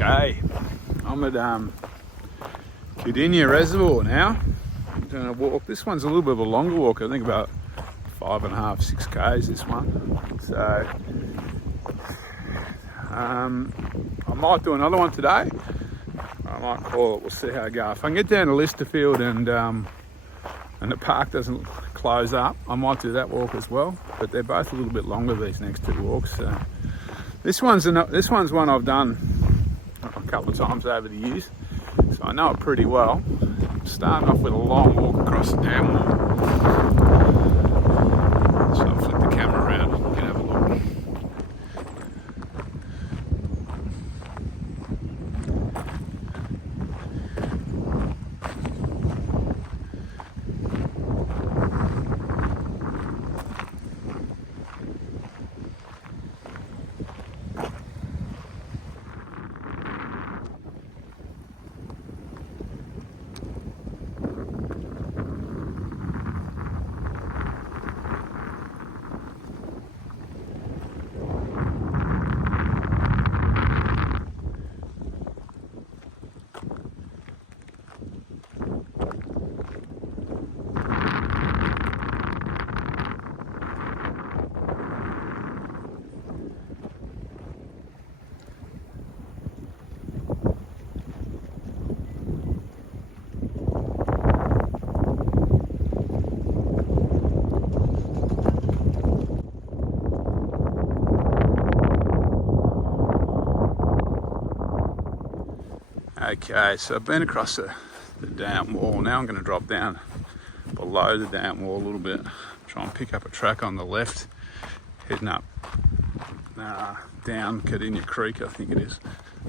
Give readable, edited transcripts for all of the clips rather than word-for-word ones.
Okay, I'm at Cardinia Reservoir now. I'm doing a walk. This one's a little bit of a longer walk. I think about 5.5, 6 k's this one. So I might do another one today. I might call it. We'll see how I go. If I can get down to Listerfield and the park doesn't close up, I might do that walk as well. But they're both a little bit longer, these next two walks. So this one's one I've done a couple of times over the years, so I know it pretty well. I'm starting off with a long walk across the dam wall. So I'll flip the camera around and you can have a look. Okay, so I've been across the dam wall. Now I'm going to drop down below the dam wall a little bit, try and pick up a track on the left, heading up down Cardinia Creek, I think it is,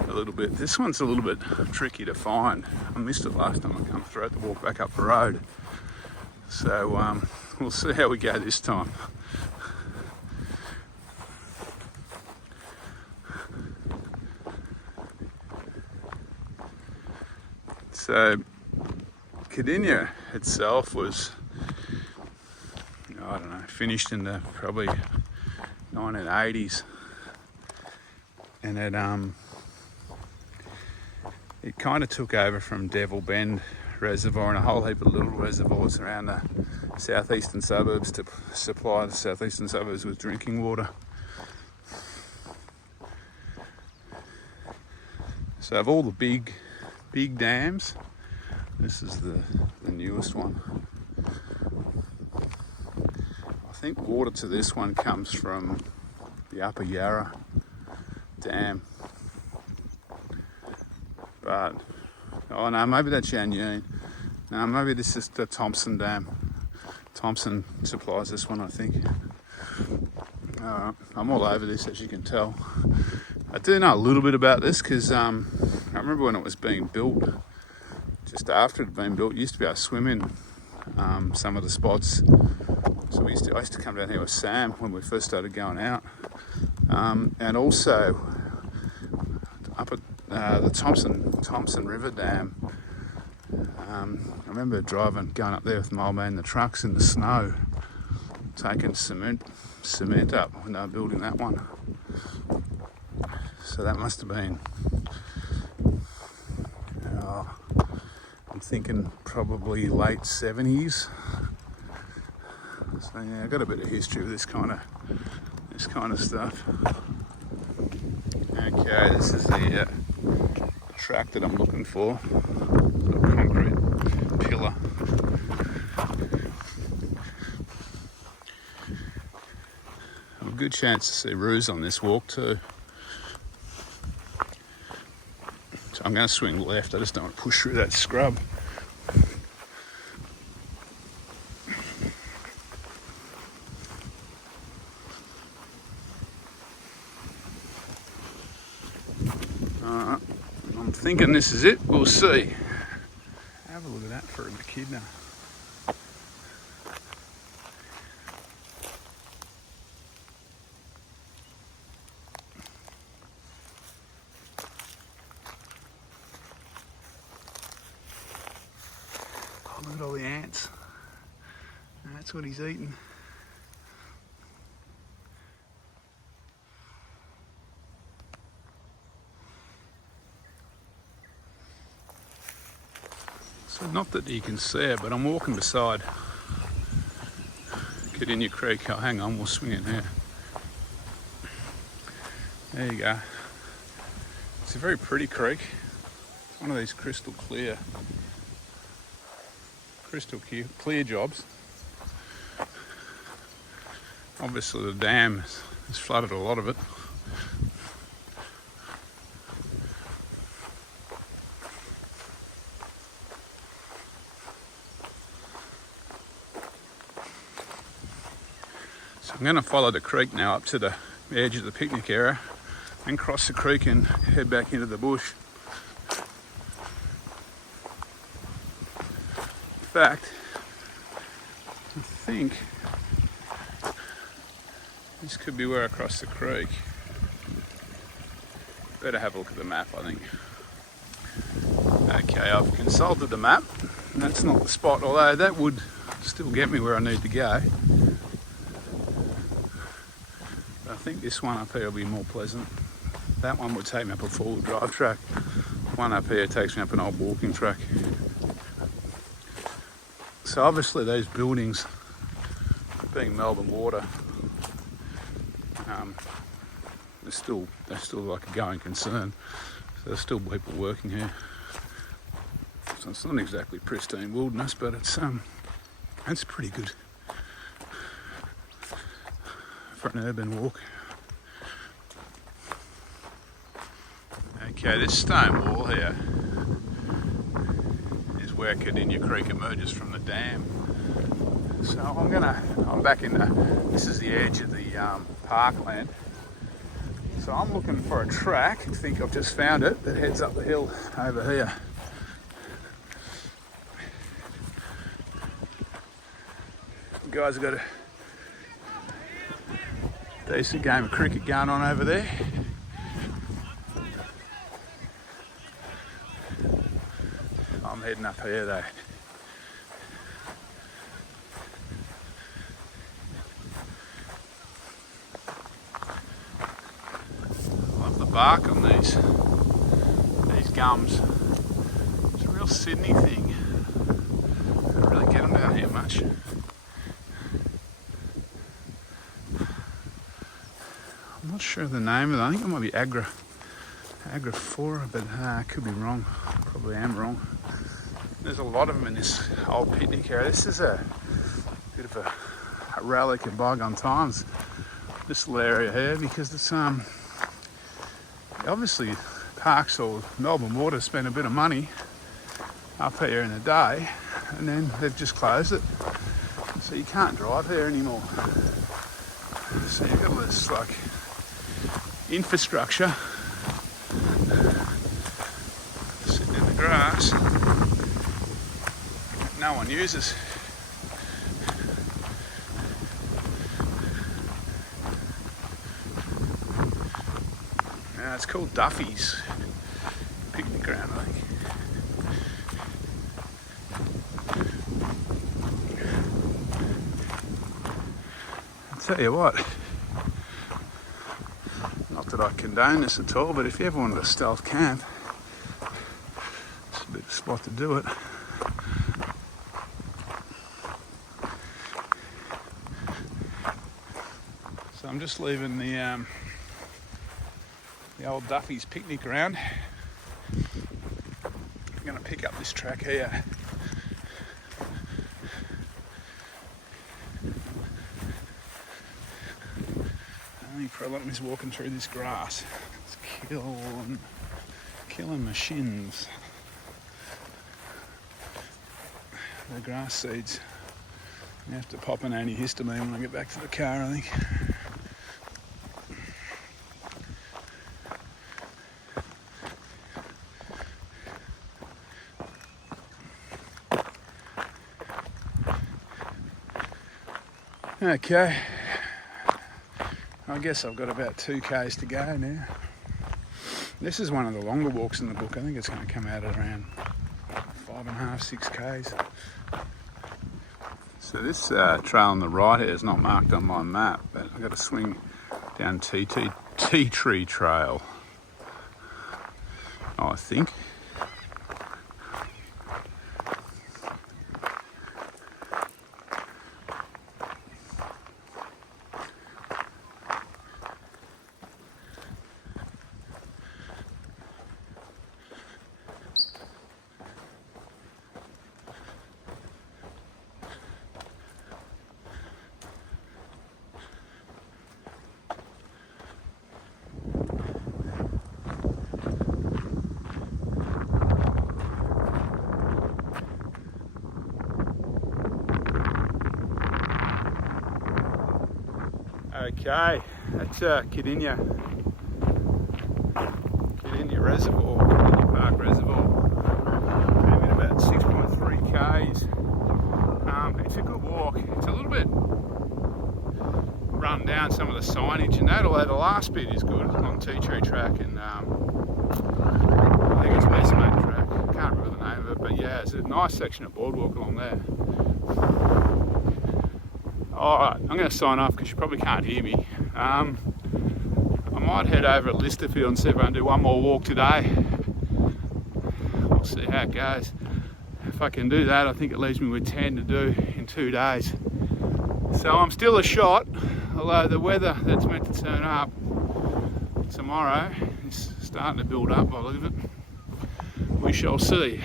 a little bit. This one's a little bit tricky to find. I missed it last time I come through it to walk back up the road. So we'll see how we go this time. So Cardinia itself was, I don't know, finished in the probably 1980s, and it kind of took over from Devil Bend Reservoir and a whole heap of little reservoirs around the southeastern suburbs to supply the southeastern suburbs with drinking water. So of all the big dams, this is the newest one. I think water to this one comes from the Upper Yarra Dam, but oh no, maybe that's Yanyeen. No, maybe this is the Thompson Dam. Thompson supplies this one, I think. I'm all over this, as you can tell. I do know a little bit about this because I remember when it was being built, just after it had been built, you used to be able to swim in some of the spots. So I used to come down here with Sam when we first started going out. And also up at the Thompson River Dam, I remember going up there with my old man in the trucks in the snow, taking cement up when they were building that one. So that must have been, I'm thinking probably late 70s. So yeah, I've got a bit of history with this kind of stuff. Okay, this is the track that I'm looking for. A concrete pillar. A good chance to see roos on this walk too. So I'm going to swing left. I just don't want to push through that scrub. I'm thinking this is it. We'll see. Have a look at that for an echidna. Oh, look at all the ants. That's what he's eating. So not that you can see it, but I'm walking beside Cardinia Creek. Oh, hang on, we'll swing it here. There you go. It's a very pretty creek. It's one of these crystal clear jobs. Obviously the dam has flooded a lot of it. So I'm going to follow the creek now up to the edge of the picnic area and cross the creek and head back into the bush. In fact, I think this could be where I cross the creek. Better have a look at the map, I think. Okay, I've consulted the map, and that's not the spot, although that would still get me where I need to go. But I think this one up here will be more pleasant. That one would take me up a four-wheel drive track. One up here takes me up an old walking track. So obviously those buildings, being Melbourne Water, they're still like a going concern. So there's still people working here. So it's not exactly pristine wilderness, but it's pretty good for an urban walk. Okay, this stone wall here is where Cardinia Creek emerges from the dam. So I'm back in this is the edge of the parkland. So I'm looking for a track, I think I've just found it, that heads up the hill over here. The guys have got a decent game of cricket going on over there. I'm heading up here though. Love the bark on these gums. It's a real Sydney thing. I don't really get them down here much. I'm not sure of the name of it. I think it might be Agrifora, but I could be wrong. Probably am wrong. There's a lot of them in this old picnic area. This is a bit of a relic of bygone times, this little area here, because it's obviously Parks or Melbourne Water spent a bit of money up here in the day, and then they've just closed it, so you can't drive here anymore. So you've got all this like infrastructure sitting in the grass no one uses. Now it's called Duffy's picnic ground, I think. I'll tell you what, not that I condone this at all, but if you ever wanted a stealth camp, it's a bit of a spot to do it. So I'm just leaving the old Duffy's picnic ground. I'm going to pick up this track here. Only problem is walking through this grass. It's killing my shins. The grass seeds. I have to pop an antihistamine when I get back to the car, I think. Okay, I guess I've got about 2 k's to go now. This is one of the longer walks in the book. I think it's going to come out at around 5.5, 6 k's. So this trail on the right here is not marked on my map, but I've got to swing down Tea Tree Trail, I think. Okay, that's Cardinia Reservoir, Cardinia Park Reservoir. Came in about 6.3 k's. It's a good walk. It's a little bit run down, some of the signage and that, although the last bit is good on Tea Tree Track and I think it's Messmate Track. I can't remember the name of it, but yeah, it's a nice section of boardwalk along there. Alright, I'm going to sign off because you probably can't hear me. I might head over at Listerfield and see if I can do one more walk today. We'll see how it goes. If I can do that, I think it leaves me with 10 to do in 2 days. So I'm still a shot, although the weather that's meant to turn up tomorrow is starting to build up, I believe it. We shall see.